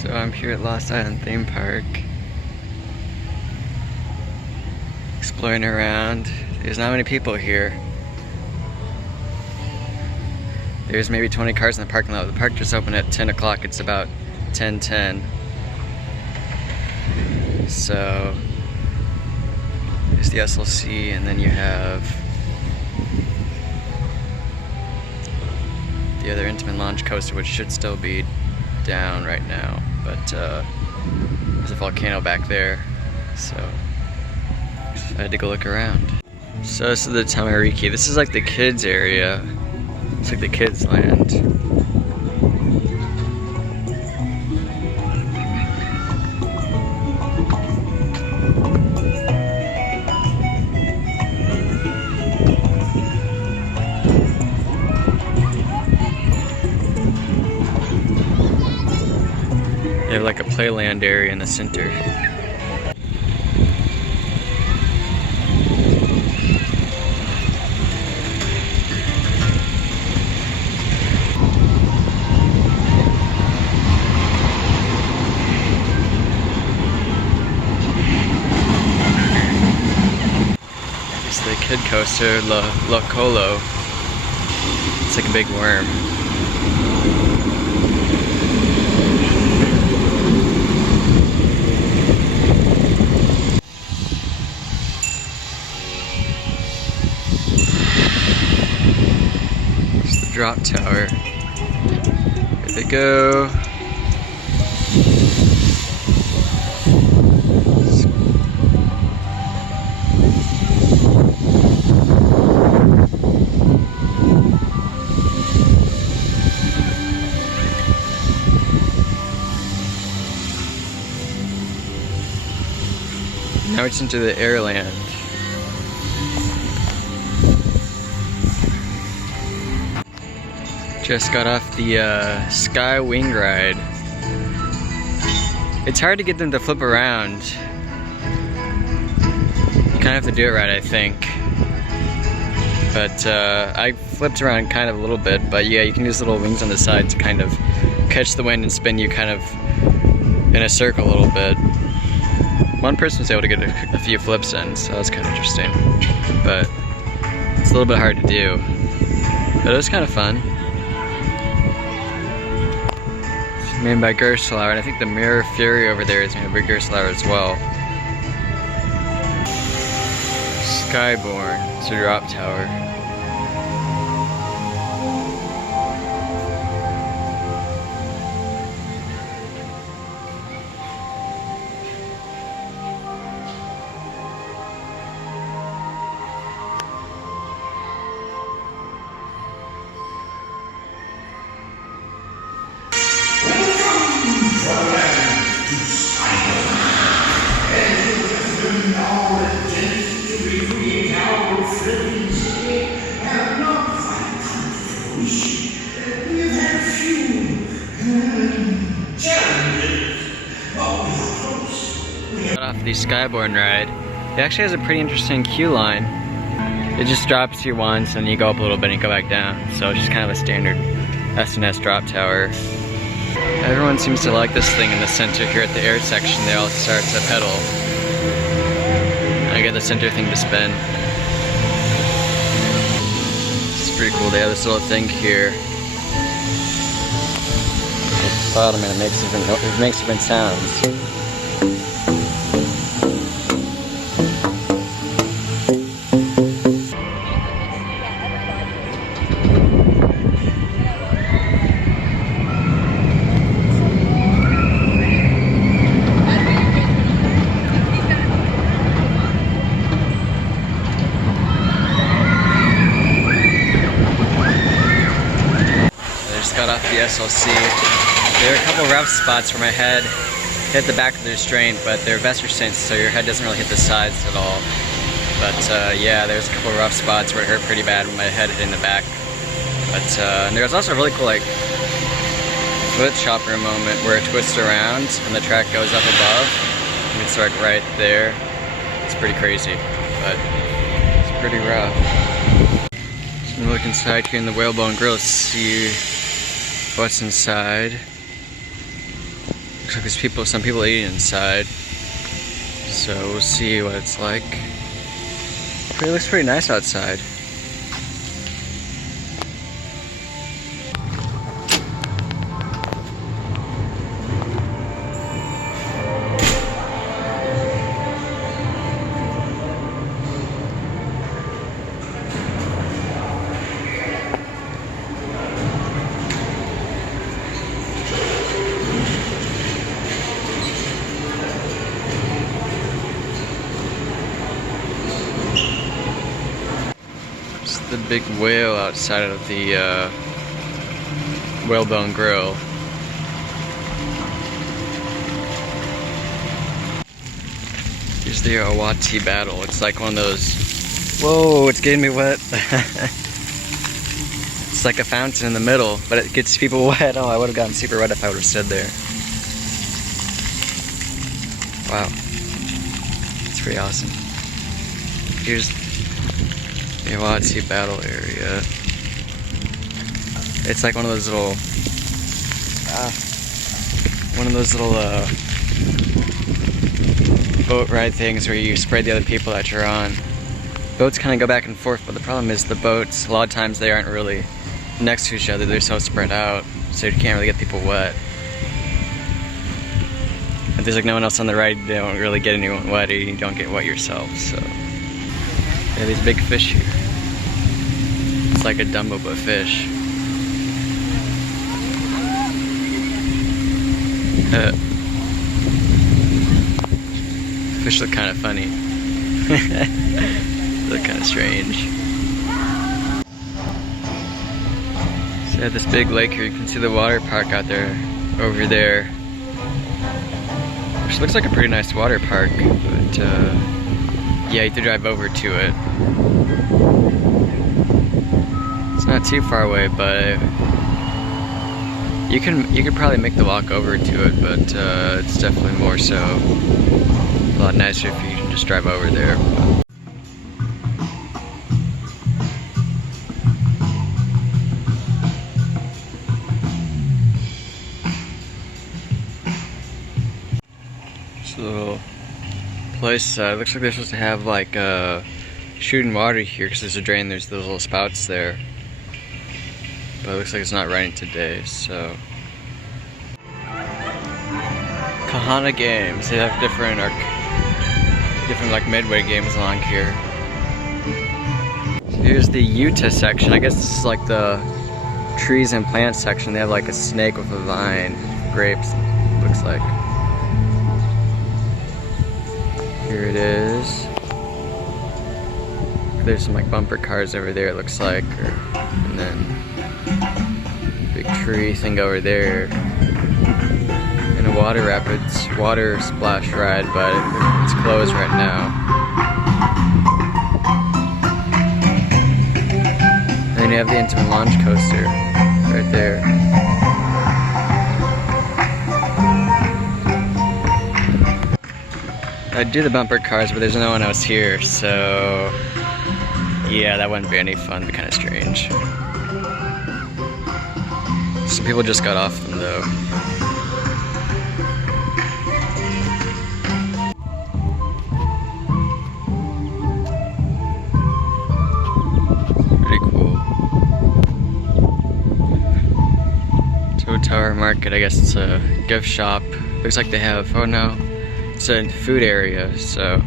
So I'm here at Lost Island Theme Park, exploring around. There's not many people here. There's maybe 20 cars in the parking lot. The park just opened at 10 o'clock. It's about 10:10. So there's the SLC, and then you have the other Intamin launch coaster, which should still be down right now, but there's a volcano back there, so I had to go look around. So this is the Tamariki. This is like the kids area. It's like the kids land. They have like a playland area in the center. This is the kid coaster, La Colo. It's like a big worm. Drop tower. Here they go. Now it's into the airland. Just got off the Sky Wing ride. It's hard to get them to flip around. You kind of have to do it right, I think. But I flipped around kind of a little bit, but yeah, you can use little wings on the side to kind of catch the wind and spin you kind of in a circle a little bit. One person was able to get a few flips in, so that was kind of interesting. But it's a little bit hard to do. But it was kind of fun. Made by Gerstlauer, and I think the Mirror Fury over there is made by Gerstlauer as well. Skyborn, it's a drop tower. Got off the Skyborn ride. It actually has a pretty interesting queue line. It just drops you once and you go up a little bit and you go back down. So it's just kind of a standard S&S drop tower. Everyone seems to like this thing in the center here at the air section. They all start to pedal. I get the center thing to spin. It's pretty cool. They have this little thing here. At the bottom, and it makes different sounds. Got off the SLC. There are a couple rough spots where my head hit the back of the restraint, but they're vest restraints, so your head doesn't really hit the sides at all. But yeah, there's a couple rough spots where it hurt pretty bad when my head hit in the back. But and there's also a really cool like foot chopper moment where it twists around and the track goes up above. It's like right there. It's pretty crazy, but it's pretty rough. So I'm gonna look inside here in the Whalebone Grill to see what's inside. Looks like there's some people eating inside. So we'll see what it's like. It looks pretty nice outside. The big whale outside of the whalebone grill. Here's the Awati battle. It's like one of those. Whoa, it's getting me wet. It's like a fountain in the middle, but it gets people wet. Oh, I would have gotten super wet if I would have stood there. Wow. It's pretty awesome. Here's the Awati battle area. It's like one of those little boat ride things where you spray the other people that you're on. Boats kind of go back and forth, but the problem is the boats, a lot of times they aren't really next to each other, they're so spread out, so you can't really get people wet. If there's like no one else on the ride, you don't really get anyone wet, or you don't get wet yourself, so. Yeah, these big fish here. It's like a Dumbo but fish. Fish look kind of funny. Look kind of strange. So at this big lake here, you can see the water park out there, over there. Which looks like a pretty nice water park, but yeah, you have to drive over to it. It's not too far away, but you could probably make the walk over to it, but it's definitely more so a lot nicer if you can just drive over there. This little place, looks like they're supposed to have like shooting water here because there's a drain, there's those little spouts there. But it looks like it's not raining today, so. Kahana games, they have different like midway games along here. So here's the Utah section. I guess this is like the trees and plants section. They have like a snake with a vine, grapes, looks like. Here it is. There's some like bumper cars over there, it looks like, and then big tree thing over there, and a water splash ride, but it's closed right now. And then you have the intimate launch coaster right there. I'd do the bumper cars, but there's no one else here, so yeah, that wouldn't be any fun. It'd be kind of strange. Some people just got off them though. Pretty cool. Tower Market, I guess it's a gift shop. Looks like they have, oh no, it's a food area, so.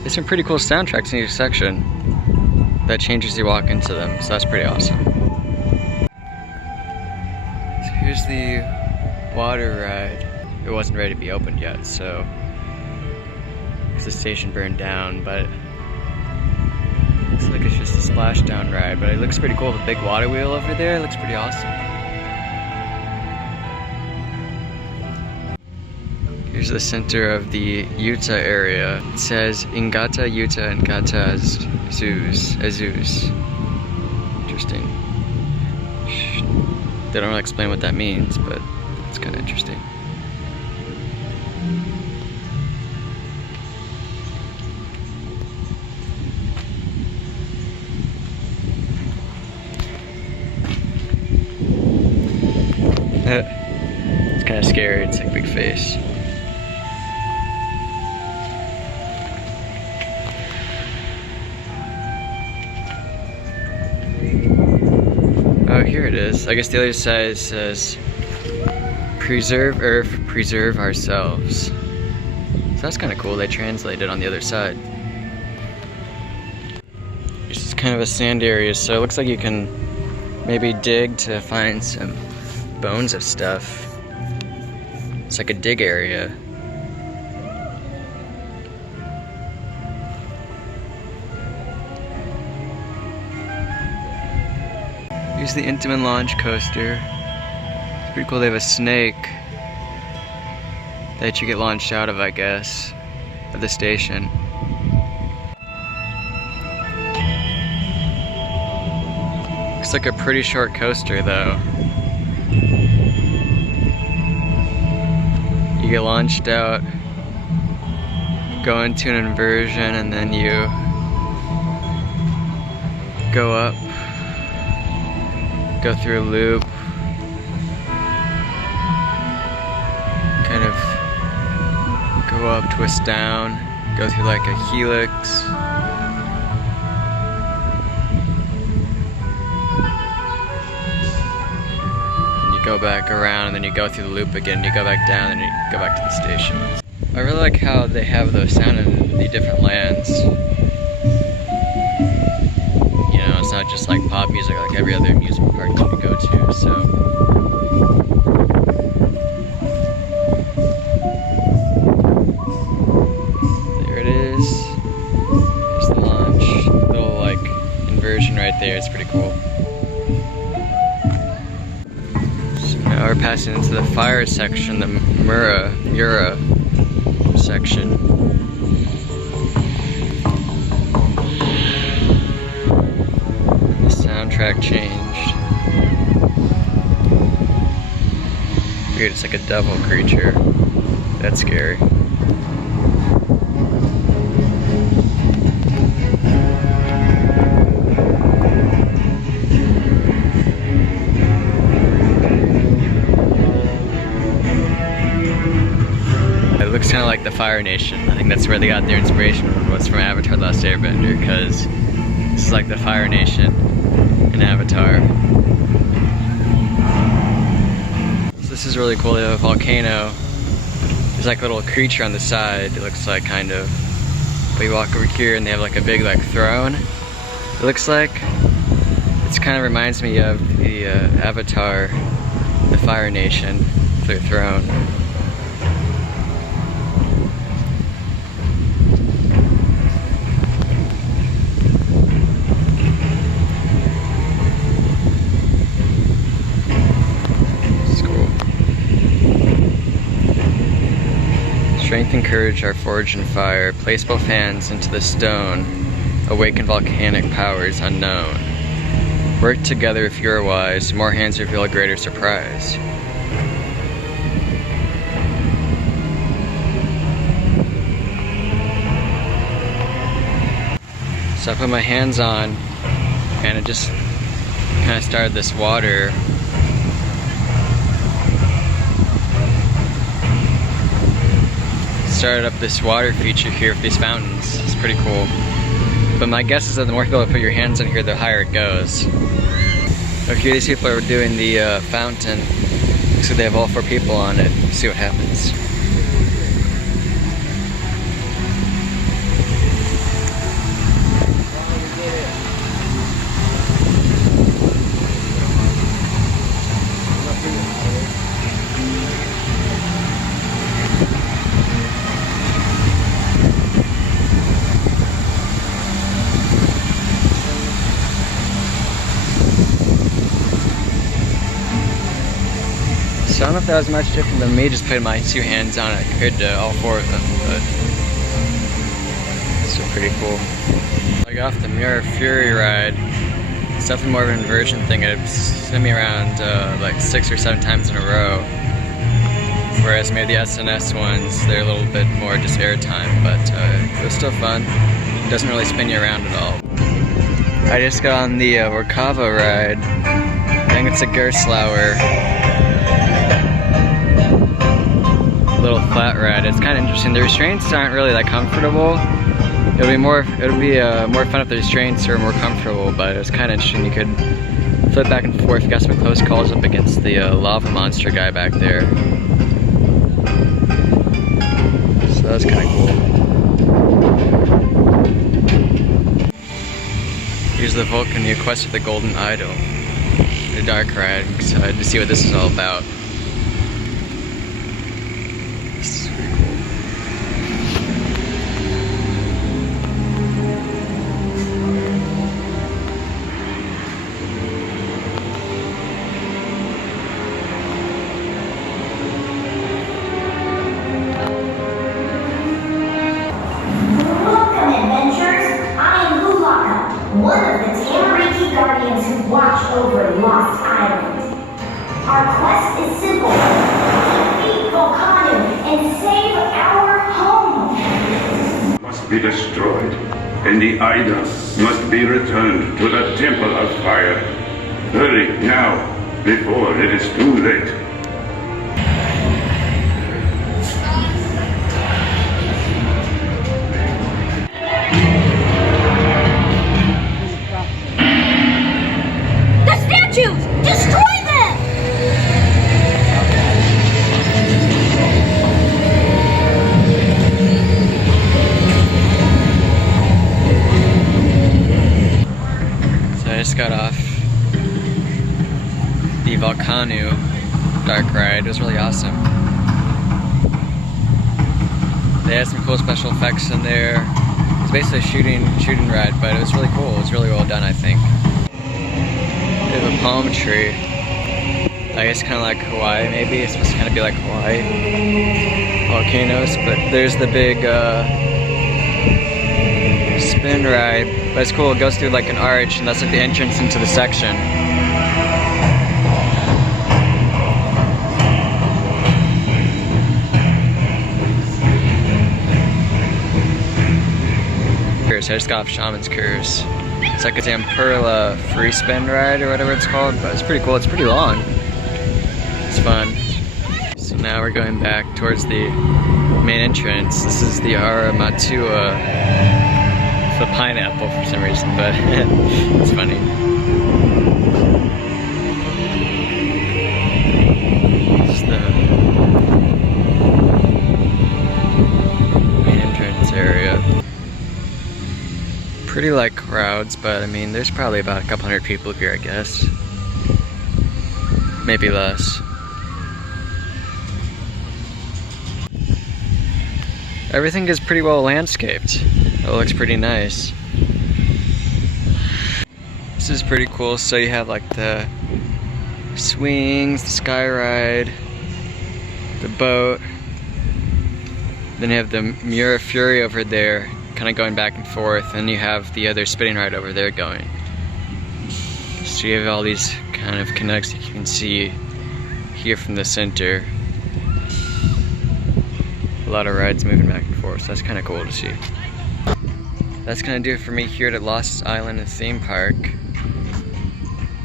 There's some pretty cool soundtracks in each section that changes as you walk into them, so that's pretty awesome. So here's the water ride. It wasn't ready to be opened yet, so because the station burned down, but looks like it's just a splashdown ride, but it looks pretty cool with a big water wheel over there. It looks pretty awesome. Here's the center of the Utah area. It says Ingata, Utah, and Gata Azus. Interesting. They don't really explain what that means, but it's kind of interesting. It's kind of scary. It's like a big face. Oh, here it is. I guess the other side says, preserve Earth, preserve ourselves. So that's kind of cool. They translated on the other side. This is kind of a sand area, so it looks like you can maybe dig to find some bones of stuff. It's like a dig area. Here's the Intamin launch coaster. It's pretty cool. They have a snake that you get launched out of, I guess, at the station. Looks like a pretty short coaster though. You get launched out, go into an inversion, and then you go up, go through a loop, kind of go up, twist down, go through like a helix. Go back around, and then you go through the loop again, you go back down, and you go back to the station. I really like how they have those sound in the different lands. You know, it's not just like pop music like every other amusement park that you go to, so. There it is. There's the launch. Little like inversion right there, it's pretty cool. Now we're passing into the fire section, the Mura section. The soundtrack changed. Weird, it's like a devil creature. That's scary. It looks kind of like the Fire Nation. I think that's where they got their inspiration from, was from Avatar: The Last Airbender, because this is like the Fire Nation in Avatar. So this is really cool. They have a volcano. There's like a little creature on the side, it looks like, kind of. But you walk over here and they have like a big like throne. It looks like. It kind of reminds me of the Avatar, the Fire Nation, their throne. Strength and courage are forged in fire. Place both hands into the stone. Awaken volcanic powers unknown. Work together if you are wise. More hands reveal a greater surprise. So I put my hands on, and it just kind of started this water. Started up this water feature here with these fountains. It's pretty cool. But my guess is that the more people that put your hands in here, the higher it goes. Okay, these people are doing the fountain. Looks like they have all 4 people on it. Let's see what happens. So I don't know if that was much different than me just putting my 2 hands on it compared to all 4 of them, but it's still pretty cool. I got off the Mirror Fury ride. It's definitely more of an inversion thing. It sent me around like 6 or 7 times in a row. Whereas maybe the SNS ones, they're a little bit more just airtime, but it was still fun. It doesn't really spin you around at all. I just got on the Orkava ride. I think it's a Gerstlauer. little flat ride. It's kind of interesting. The restraints aren't really that comfortable. It'll be more fun if the restraints are more comfortable, but it's kind of interesting. You could flip back and forth. You got some close calls up against the lava monster guy back there. So that's kind of cool. Here's the Volcano Quest of the Golden Idol. The dark ride. I'm excited to see what this is all about. This is pretty cool. Welcome, adventurers. I am Ulaka, one of the Tamariki Guardians who watch over Lost Island. Our quest is simple. Defeat Volcano and save our home. Must be destroyed, and the idol must be returned to the Temple of Fire. Hurry now, before it is too late. The statues! Destroy them! So I just got off the Volcano dark ride. It was really awesome. They had some cool special effects in there. It's basically a shooting ride, but it was really cool. It was really well done, I think. They have a palm tree. I guess kind of like Hawaii, maybe. It's supposed to kind of be like Hawaii volcanoes, but there's the big spin ride. But it's cool. It goes through like an arch, and that's like the entrance into the section. So I just got off Shaman's Curves. It's like a Zamperla free spin ride or whatever it's called, but it's pretty cool. It's pretty long. It's fun. So now we're going back towards the main entrance. This is the Aramatua. It's the pineapple for some reason, but it's funny. It's the main entrance area. Pretty light crowds, but I mean, there's probably about a couple hundred people here, I guess. Maybe less. Everything is pretty well landscaped. It looks pretty nice. This is pretty cool. So you have like the swings, the sky ride, the boat. Then you have the Mura Fury over there, kind of going back and forth, and you have the other spinning ride over there going. So you have all these kind of connects that you can see here from the center. A lot of rides moving back and forth, so that's kind of cool to see. That's gonna do it for me here at Lost Island Theme Park.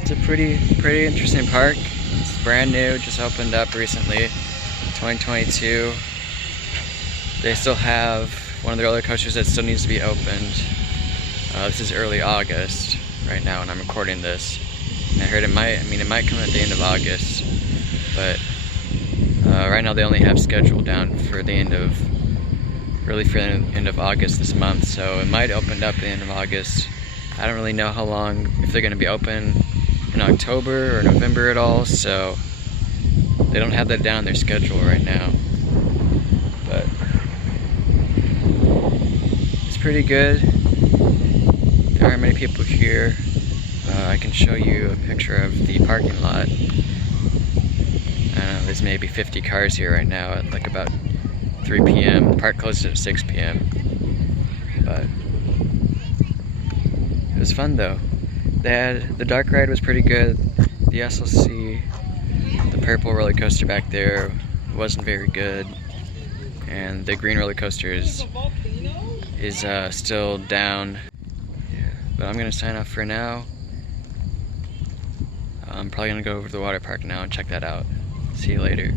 It's a pretty interesting park. It's brand new, just opened up recently, 2022. They still have one of the roller coasters that still needs to be opened. This is early August right now when I'm recording this. And I heard it might come at the end of August, but right now they only have scheduled down for the end of August this month, so it might open up at the end of August. I don't really know how long, if they're going to be open in October or November at all, so they don't have that down on their schedule right now. But it's pretty good. There aren't many people here. I can show you a picture of the parking lot. I don't know, there's maybe 50 cars here right now at like about 3 p.m. The park closes at 6 p.m. But it was fun though. The dark ride was pretty good. The SLC, the purple roller coaster back there wasn't very good. And the green roller coaster is still down. Yeah, but I'm gonna sign off for now. I'm probably gonna go over to the water park now and check that out. See you later.